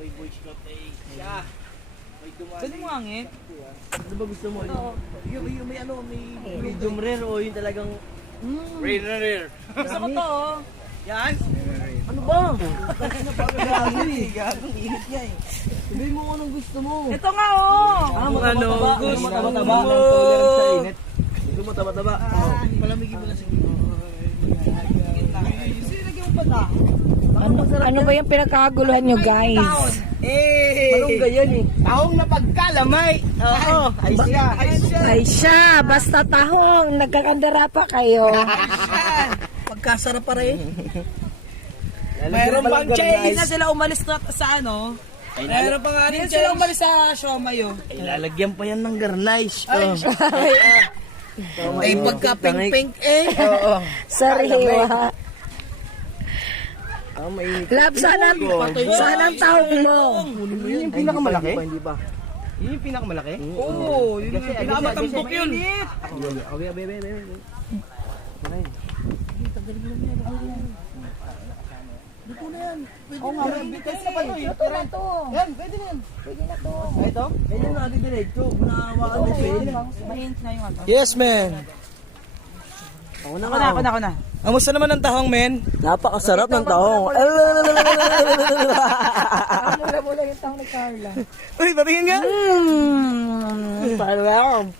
ako'y Boy Scout ay siya. May dumali. Pwede mo hangin? Ano ba gusto mo? Yung may ano, may medium rare o yung talagang rare. Gusto ko to, oh. Yan? Ano ba? Gagawin eh. Gagawin init niya eh. Sabihin mo kung anong gusto mo. Ito nga, oh. Mataba-taba. gusto Mataba-taba. Nang tolerance sa init. Gusto mo taba-taba? Palamigin mo na sige. Ano ba yung pinagkakaguluhan nyo, guys? Malunggay yan eh. Tahong na pagkalamay. Oo. Ay siya. Ay siya, basta tahong, nagkakandara pa kayo. Pagkasarap pa rin. Mayroon bang hindi na sila umalis sa ano? Mayroon pa nga rin sila umalis sa siomay, oh. Ilalagyan pa yan ng garnish. Ay, pagka-pink-pink eh. Oo. Sariwa. Mainit. Lab, saan ang tahong mo? Yun yung pinakamalaki? Hindi pa. Yun yung pinakamalaki? Oo, yun yung pinakamatambok yun. Oo nga, kasi ito na to. Yan, pwede na yan. Pwede na to. Ito? Pwede na natin diretso. Nahawakan mo siya. Mahint na yung ano. Yes, man. Ako na. Kamusta naman ang tahong, men? Napakasarap ng tahong. Mula-mula yung tahong ni Carla. Uy, patingin nga. Parang.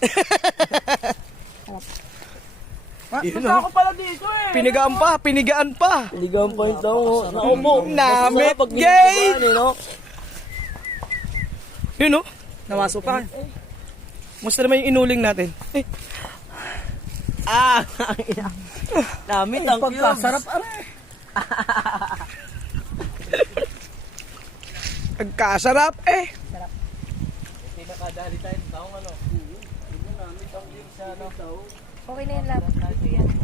Punta ako pala dito eh. Pinigaan pa. Pinigaan pa yung tahong. Naupo. Namit, gay! Yun, no? Nawaso pa. Musta naman yung inuling natin? Eh. Damit ang pagkasarap aray. Pagkasarap eh. Pinakadali tayo ng taong ano. Okay na yan, Lab.